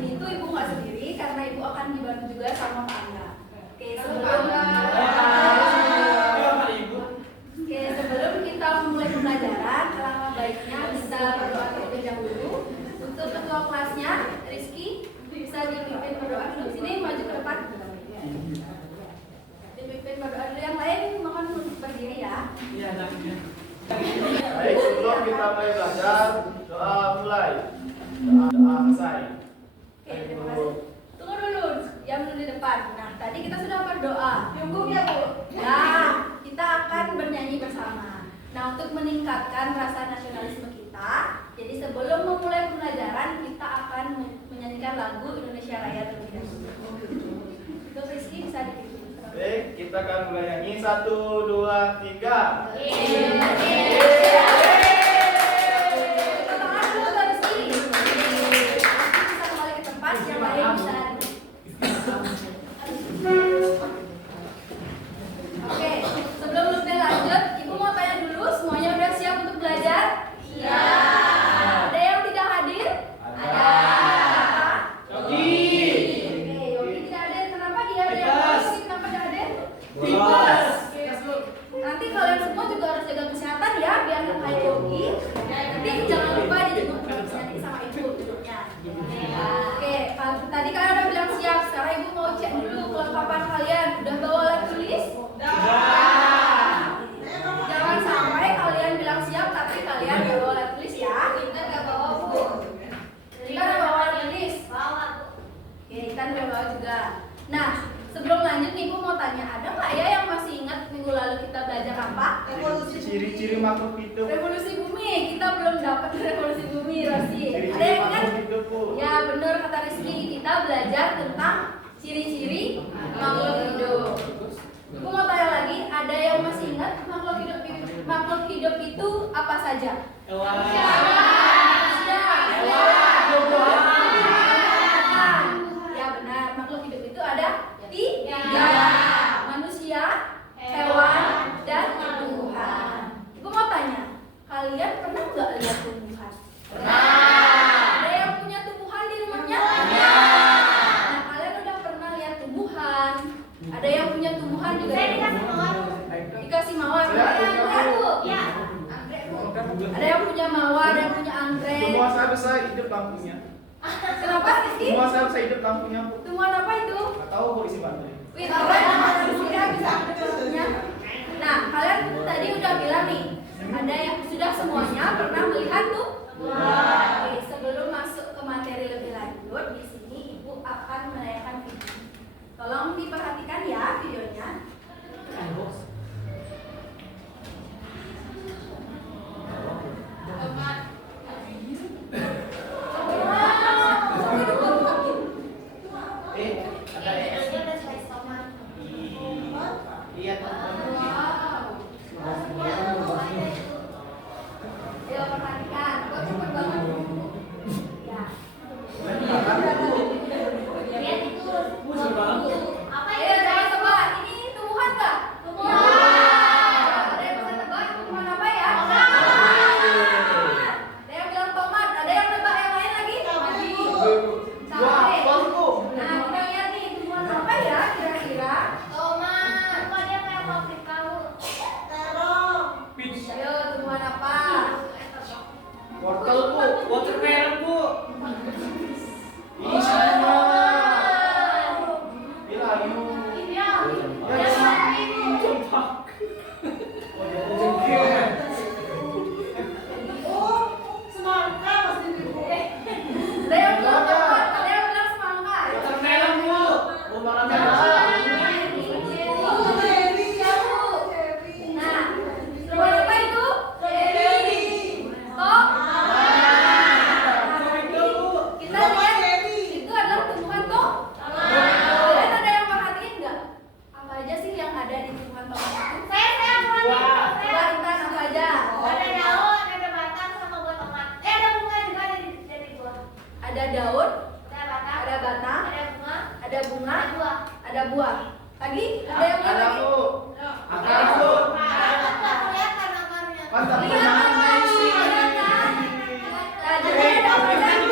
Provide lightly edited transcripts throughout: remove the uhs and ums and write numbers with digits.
ini tuh ibu nggak sendiri karena ibu akan dibantu juga sama Pak Angga. Oke, sebelum kita memulai pembelajaran, alangkah baiknya kita berdoa terlebih dahulu. Untuk ketua kelasnya, Rizky, bisa dipimpin berdoa dulu. Sini maju ke depan. Dipimpin berdoa dulu. Yang lain mohon berdiri ya. Baik, sebelum kita mulai belajar, doa mulai. Doa selesai. Oke, terima kasih. Tunggu dulu, yang dulu di depan. Nah, tadi kita sudah berdoa. Cukup ya, Bu? Nah, kita akan bernyanyi bersama. Nah, untuk meningkatkan rasa nasionalisme kita, jadi sebelum memulai pembelajaran, kita akan menyanyikan lagu Indonesia Raya terlebih dahulu. Untuk Rizky bisa dipimpin. Baik, kita akan mulai nyanyi. 1, 2, 3. Oke, sebelum lebih lanjut, Ibu mau tanya dulu, semuanya udah siap untuk belajar? Iya. Ada yang tidak hadir? Ada. Oke, Yogi tidak hadir. Kenapa dia ada yang Yogi kenapa tidak hadir? Bebas. Nanti kalian semua juga harus jaga kesehatan ya, biar nggak kayak Yogi. Nanti jangan lupa dijemput nanti sama ibu duduknya. Oke, tadi kalian udah bilang siap. Sekarang ibu mau cek dulu kelengkapan kalian. Udah bawa alat tulis? Jangan sampai kalian bilang siap tapi kalian nggak bawa alat tulis ya. Kita nggak bawa bu. Kita nggak bawa alat tulis. Bawa. Oke, kita udah bawa juga. Nah, sebelum lanjut ibu mau tanya, ada nggak ya yang masih ingat minggu lalu kita belajar apa? Ciri-ciri makhluk hidup. Revolusi bumi. Kita belum dapat revolusi bumi, Rosi. Ada Ciri-ciri yang ingat? makhluk hidup, Bu. Ya benar kata Rizky, kita belajar tentang ciri-ciri makhluk hidup. Aku mau tanya lagi, ada yang masih ingat makhluk hidup itu apa saja? Manusia. Ya benar, makhluk hidup itu ada 3. Manusia, hewan, dan tumbuhan. Ibu mau tanya, kalian pernah nggak lihat tumbuhan? Ada yang punya tumbuhan di rumahnya? Nah, kalian udah pernah lihat tumbuhan? Ada yang punya tumbuhan juga? Dikasih mawar. Ada yang punya Bu? Ya. Anggrek Bu. Ada yang punya mawar, ada yang punya anggrek. Semua saya bisa hidup lampunya. Kenapa Rizky? Semua saya bisa hidup lampunya, Bu. Tumbuhan apa itu? Nggak tahu, Bu, isi baterai. Wih, manusia bisa tumbuhnya. Nah, kalian tadi udah bilang nih, ada yang sudah semuanya pernah melihat tuh? Oke, sebelum masuk ke materi lebih lanjut, di sini Ibu akan menayangkan video. Tolong diperhatikan ya videonya. Iya, Ayo perhatikan, kok cepet banget. Ya. Lihat itu. Apa ya? Jangan tebak. Ini tumbuhan nggak? Tumbuhan. Ada yang bisa tebak tumbuhan apa ya? Ada yang bilang tomat. Ada yang tebak yang lain lagi? Cabai. Nah, kita lihat nih tumbuhan apa ya kira-kira? Tomat. Apa dia kayak pabrik tahu? Terong. Ayo tumbuhan apa? wortel, Bu. Watermelon, Bu. Ih, semua. Bilang, Ada yang bilang tomat, ada yang bilang semangka. Watermelon, Bu. Bu, makan merah. Nah, tumbuhan apa itu? Kok? Kita lihat itu adalah tumbuhan toh. Kalian ada yang perhatiin nggak? Apa aja sih yang ada di tumbuhan tomat itu? Coba Intan apa aja? Ada daun, ada batang, ada bunga, ada buah. Lagi ada yang lain Ada, lagi? Bu. Akar, Bu. Mantap, Bu. Nah, jadi ada apa aja?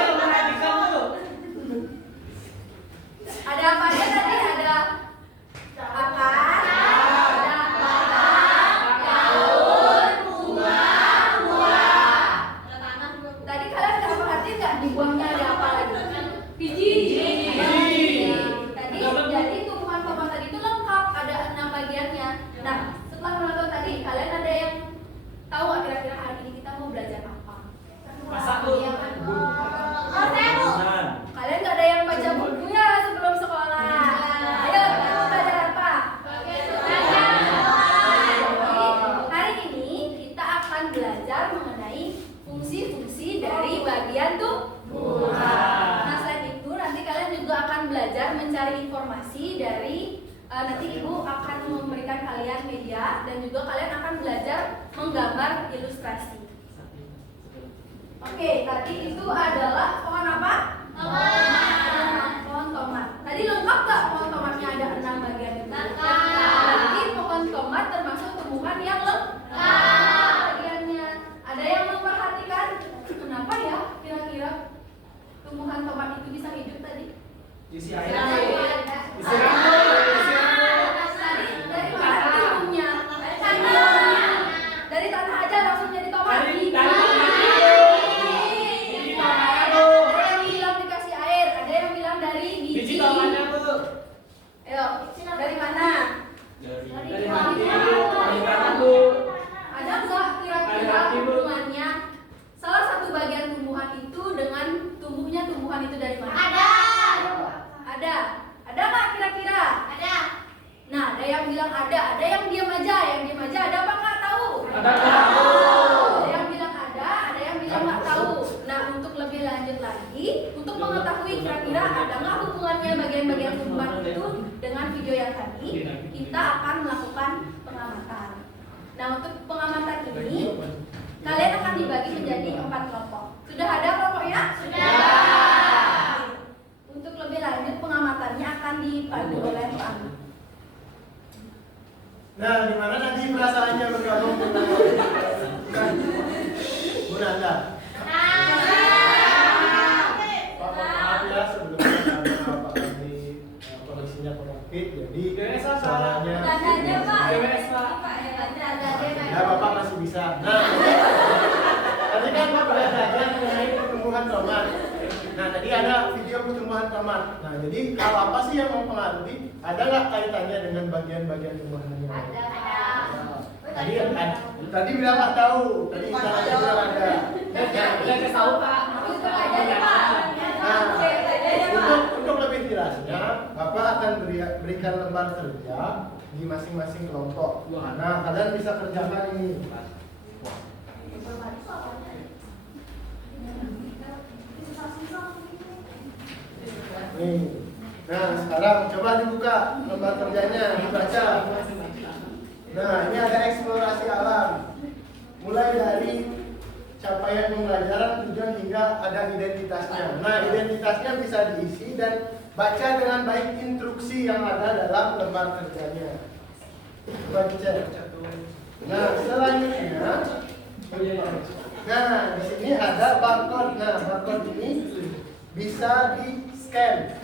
mencari informasi dari nanti ibu akan memberikan kalian media dan juga kalian akan belajar menggambar ilustrasi. Oke, tadi itu adalah pohon apa? Pohon tomat. Tadi lengkap nggak pohon tomatnya ada 6 bagian itu? Berarti pohon tomat termasuk tumbuhan yang lengkap bagiannya. Ada yang memperhatikan kenapa ya kira-kira tumbuhan tomat itu bisa hidup tadi? Isi air. Dari mana tumbuhnya? Dari tanah aja langsung jadi tomat. Ada yang bilang dikasih air, ada yang bilang dari biji. Ayo, dari mana? Dari tanah Bu. Ada nggak kira-kira hubungannya salah satu bagian tumbuhan itu dengan tumbuhnya tumbuhan itu dari mana? Ada. Ada nggak kira-kira? Nah, ada yang bilang ada yang diam aja. Yang diam aja ada apa nggak tahu? Ada. Ada yang bilang ada yang bilang nggak tahu. Nah, untuk lebih lanjut lagi, untuk mengetahui kira-kira ada nggak hubungannya bagian-bagian tumbuhan itu dengan video yang tadi, kita akan melakukan pengamatan. Nah, untuk pengamatan ini, kalian akan dibagi menjadi 4 kelompok. Sudah ada kelompoknya? Sudah. Untuk lebih lanjut pengamatannya akan dipandu oleh Pak Ami. Nah, gimana nanti perasaannya bergabung dengan Bu Nanda? Maaf ya sebelumnya karena Pak Ami kondisinya COVID, jadi suaranya ya Bapak masih bisa. Nah, tadi kan Bapak belajar mengenai pertumbuhan tomat. Nah, tadi ada video pertumbuhan tomat. Nah, jadi hal apa sih yang mempengaruhi? Ada nggak kaitannya dengan bagian-bagian tumbuhan yang lain? Tadi bilang nggak tahu. Tadi bilang ada. Udah tahu Pak. Nah, untuk lebih jelasnya, Bapak akan berikan lembar kerja di masing-masing kelompok. Nah, kalian bisa kerjakan ini. Nih. Nah, sekarang coba dibuka lembar kerjanya, dibaca. Nah, ini ada eksplorasi alam. Mulai dari capaian pembelajaran, tujuan hingga ada identitasnya. Nah, identitasnya bisa diisi dan baca dengan baik instruksi yang ada dalam lembar kerjanya. Baca. Nah, selanjutnya, nah di sini ada barcode. Nah, barcode ini bisa di-scan.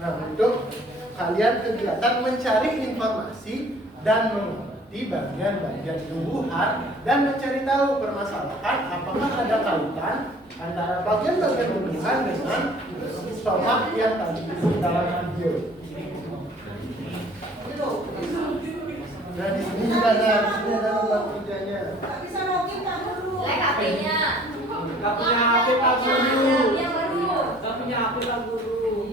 Nah, untuk kalian kegiatan mencari informasi dan mengamati bagian-bagian tumbuhan dan mencari tahu permasalahan apakah ada kaitan antara bagian-bagian tumbuhan dengan tomat yang tadi disebut dalam video. Nah, di sini juga ada, lembar kerjanya. Gak punya HP Pak Guru. Gak punya HP Pak Guru.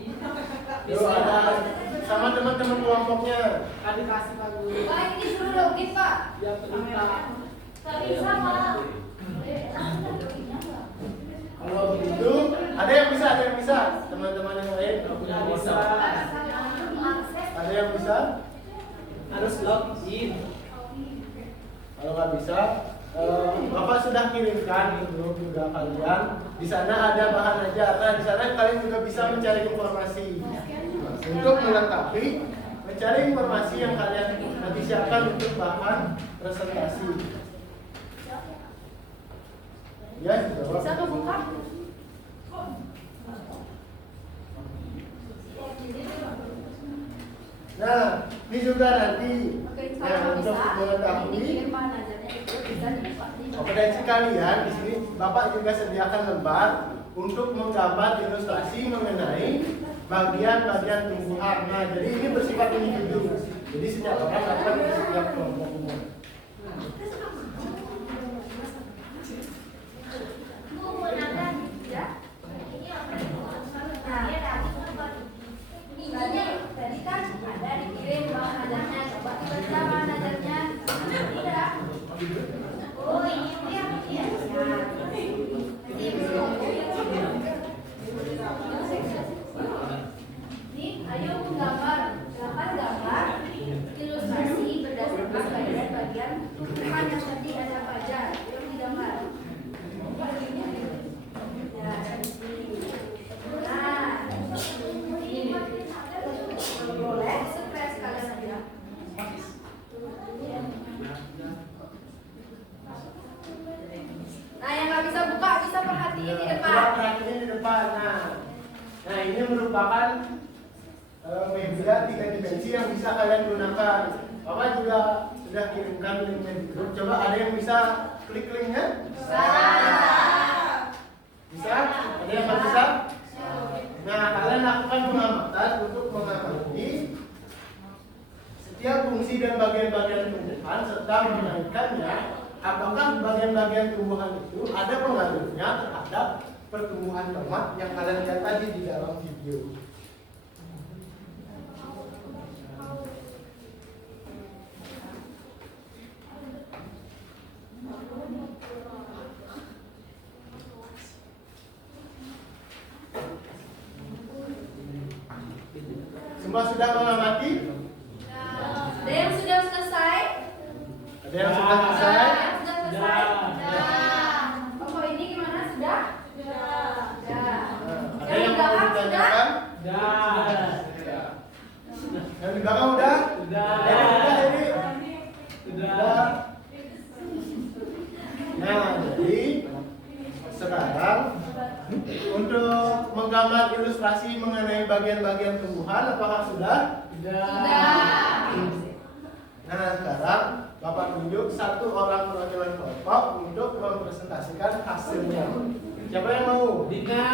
Yuk, ada sama teman-teman kelompoknya. Tadi kasih Pak Guru. Pak, ini suruh login, Pak. Yang perintah. Gak bisa, Pak. Kalau begitu, ada yang bisa, teman-teman yang lain. Gak bisa. Ada yang bisa? Harus login. Kalau nggak bisa, Bapak sudah kirimkan di grup juga kalian. Di sana ada bahan ajar. Nah, di sana kalian juga bisa mencari informasi. Untuk melengkapi, mencari informasi yang kalian nanti siapkan untuk bahan presentasi. Ya, jawab. Bisa kebuka? Nah, ini juga nanti Oke, nah, kalau untuk bisa, mengetahui dikirim bahan ajarnya itu bisa dibuka. kompetensi kalian di sini, Bapak juga sediakan lembar untuk menggambar ilustrasi mengenai bagian-bagian tumbuhan. Nah, jadi ini bersifat individu. Jadi setiap orang dapat di setiap kelompok umum. Tadi kan ada dikirim bahan ajarnya, coba dibaca bahan ajarnya. Tidak. Oh, ini dia. Ini merupakan media 3 dimensi yang bisa kalian gunakan. Bapak juga sudah kirimkan linknya di grup. Coba ada yang bisa klik linknya? Bisa? Ada yang nggak bisa? Nah, kalian lakukan pengamatan untuk mengamati setiap fungsi dan bagian-bagian tumbuhan serta menaikkannya. Apakah bagian-bagian tumbuhan itu ada pengaruhnya terhadap pertumbuhan tomat yang kalian lihat tadi di dalam video? Semua sudah mengamati? Ada yang sudah selesai? Ada yang sudah selesai? Ada yang sudah selesai? Sudah. Oh, ini gimana? Sudah? Sudah. Ada yang mau ditanyakan? Sudah. Yang di belakang udah? Sudah. Ini? Sudah. Nah, jadi sekarang untuk menggambar ilustrasi mengenai bagian-bagian tumbuhan, apakah sudah? Sudah. Nah, sekarang Bapak tunjuk satu orang perwakilan kelompok untuk mempresentasikan hasilnya. Siapa yang mau? Dina.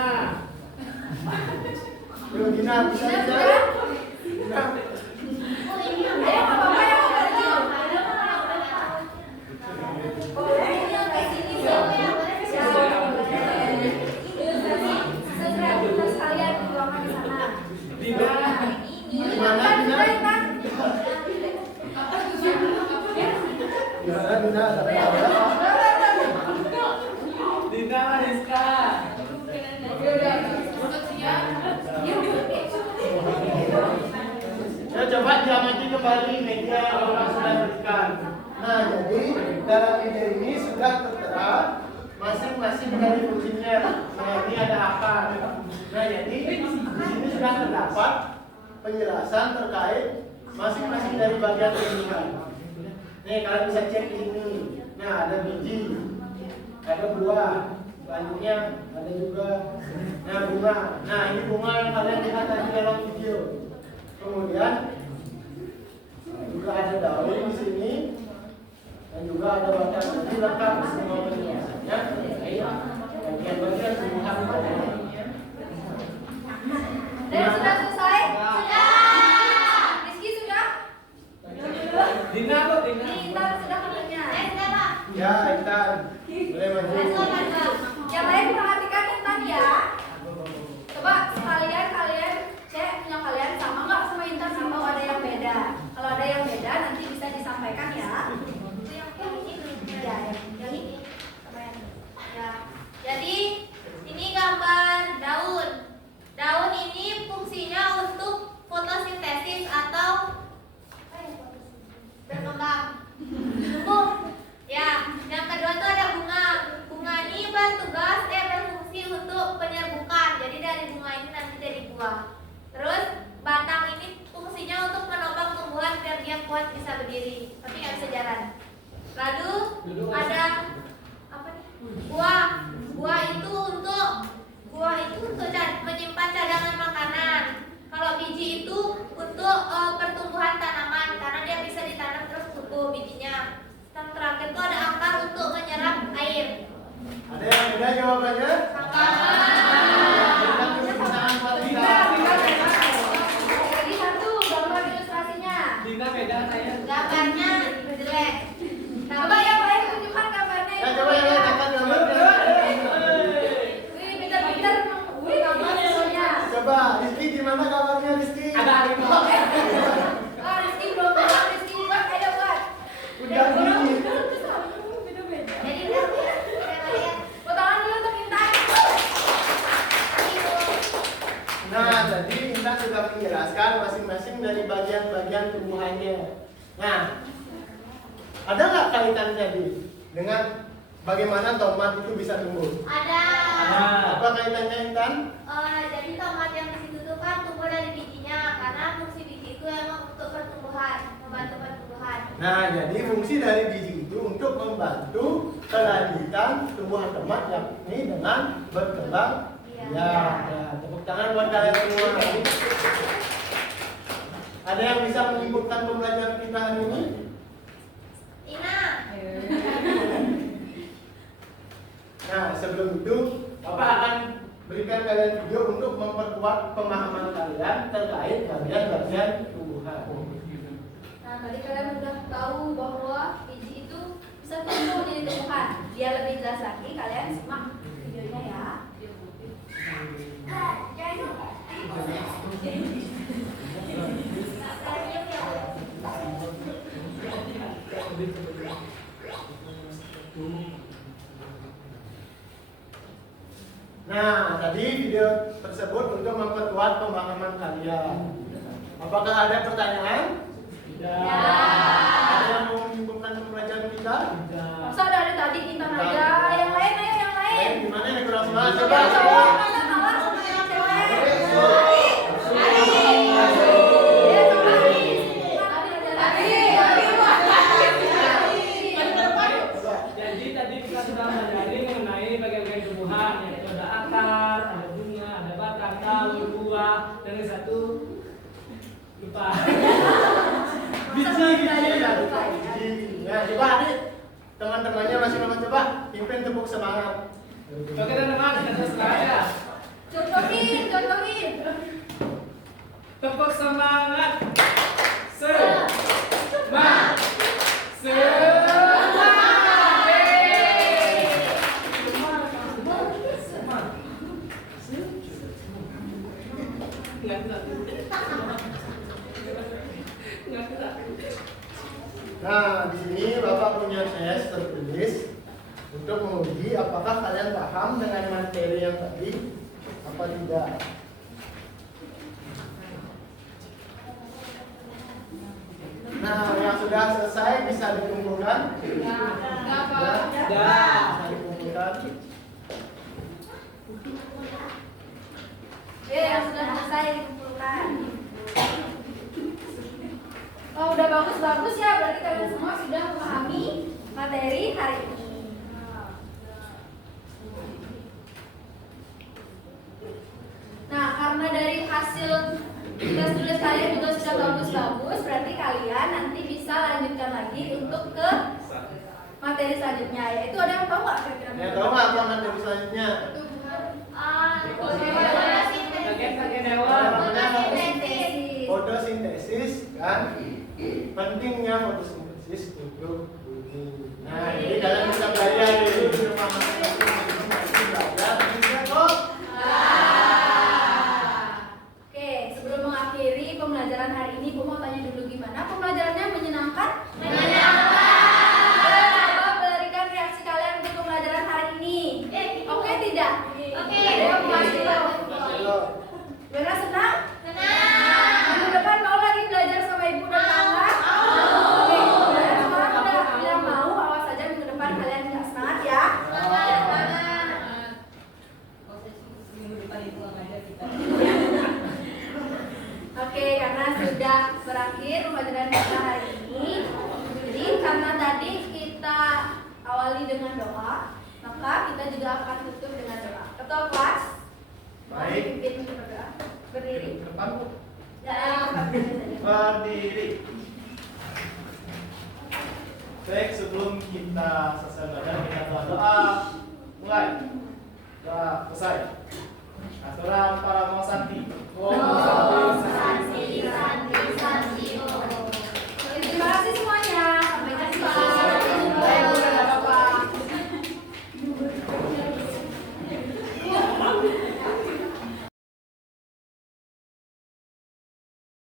Yuk, Dina, bisa Dina, Dina? sudah? Dina. Ayo, apa-apa yang mau pergi? Boleh, ini yang kayak gini sih. Ya, boleh. Ilustrasi sekreativitas kalian di ruangan di sana. Dina. Di mana, Dina? Gimana, Dina? Ada apa? Dina Rizka. Ya, coba diamati kembali media yang orang sudah berikan. Nah, jadi dalam media ini sudah tertera masing-masing dari fungsinya. Nah, ini ada apa? Nah, jadi di sini sudah terdapat penjelasan terkait masing-masing dari bagian tumbuhan. Nih, kalian bisa cek di sini. Nah, ada biji, ada buah, selanjutnya ada juga bunga. Nah, ini bunga yang kalian lihat tadi dalam video. Kemudian juga ada daun di sini dan juga ada batang. Jadi lengkap semua penjelasannya terkait bagian-bagian tumbuhan. Dan sudah selesai? Sudah. Rizky sudah? Dina kok Dina. Nih, Intan sudah katanya. Ya, Intan, boleh maju. Yang lain perhatikan Intan ya. Coba sekalian kalian cek punya kalian sama nggak sama Intan, sama ada yang beda. Kalau ada yang beda nanti bisa disampaikan ya. Ya, yang ini. Sama yang ini. Ya. Jadi ini gambar daun. Daun ini fungsinya untuk fotosintesis atau berkembang. Tumbuh. Ya, yang kedua tuh ada bunga. Bunga ini berfungsi untuk penyerbukan. Jadi dari bunga ini nanti jadi buah. Terus batang ini fungsinya untuk menopang tumbuhan biar dia kuat bisa berdiri, tapi nggak bisa jalan. Lalu ada apa nih? Buah. Buah itu untuk menyimpan cadangan makanan. Kalau biji itu untuk pertumbuhan tanaman karena dia bisa ditanam terus tumbuh bijinya. Yang terakhir itu ada akar untuk menyerap air. Ada yang beda jawabannya? Berikan tepuk tangan buat Dina. Lagi satu gambar ilustrasinya. Dina beda saya. Gambarnya jelek. Coba yang lain tunjukkan gambarnya. Ya, coba yang lain angkat gambarnya. Wih, pintar-pintar. Wih, gambar semuanya. Coba, Rizky gimana gambarnya, Rizky? Ada harimau. Ah, Rizky belum buat, Rizky buat, ayo buat. Udah biji. Jadi udah lihat. Potongan dulu untuk Intan. Nah, tadi Intan sudah menjelaskan masing-masing dari bagian-bagian tumbuhannya. Nah, ada nggak kaitan tadi dengan bagaimana tomat itu bisa tumbuh? Ada. Apa kaitannya, Intan? Jadi tomat yang di situ tuh kan tumbuh dari bijinya karena fungsi biji itu emang untuk pertumbuhan, membantu pertumbuhan. Nah, jadi fungsi dari biji itu untuk membantu kelanjutan tumbuhan tomat yang ini dengan berkembang. Iya. Ya, tepuk Tepuk tangan buat kalian semua. Ada yang bisa menyimpulkan pembelajaran kita hari ini? Ina. Nah, sebelum itu, Bapak akan berikan kalian video untuk memperkuat pemahaman kalian terkait bagian-bagian tubuhan. Nah, tadi kalian udah tahu bahwa biji itu bisa tumbuh jadi tumbuhan. Biar lebih jelas lagi, kalian simak videonya ya. Nah, tadi video tersebut untuk memperkuat pemahaman kalian. Apakah ada pertanyaan? Tidak. Ada yang mau menyimpulkan pembelajaran kita? Masa dari tadi kita aja, yang lain ayo yang lain. Gimana nih kurang semangat? Coba Coba. cowok mana kalah sama yang cewek. Jadi tadi kita sudah pelajari mengenai bagian-bagian tumbuhan, yaitu ada akar, ada bunga, ada batang, daun, buah, dan yang satu lupa. Biji. Ya, coba adik teman-temannya masih mau coba pimpin tepuk semangat. Oke teman-teman, kita terus aja. Contohin. Tepuk semangat. Semangat. Semangat. Nah, di sini Bapak punya tes tertulis untuk menguji apakah kalian paham dengan materi yang tadi apa tidak. Nah, yang sudah selesai bisa dikumpulkan. Ya, bisa dikumpulkan. Yang sudah selesai dikumpulkan. Oh, udah bagus ya, berarti kalian semua sudah memahami materi hari ini. Nah, karena dari hasil tulis kalian juga sudah bagus-bagus, berarti kalian nanti bisa lanjutkan lagi untuk ke materi selanjutnya. Yaitu ada yang tahu nggak kira-kira? Ya, tahu nggak apa materi selanjutnya? Bagian-bagian hewan. Fotosintesis kan? Pentingnya fotosintesis untuk bumi. Nah, jadi kalian bisa belajar di rumah masing-masing belajar bisa kok. Oke, sebelum mengakhiri pembelajaran hari ini, aku mau tanya dulu gimana pembelajarannya menyenangkan? Coba berikan reaksi kalian untuk pembelajaran hari ini. Oke tidak? Oke. Ada yang masih tahu? Benar senang? Minggu depan mau lagi belajar sama ibu dan kakak? Oke, kalian semua udah bilang mau, awas aja minggu depan kalian nggak semangat ya. Oke, karena sudah berakhir pembelajaran kita hari ini, jadi karena tadi kita awali dengan doa, maka kita juga akan tutup dengan doa. Ketua kelas, Baik. pimpin berdoa. Berdiri. Depan Bu. Ya, Berdiri. Baik, sebelum kita selesai belajar, kita doa. Mulai. Doa selesai. Aturan para mau sakti.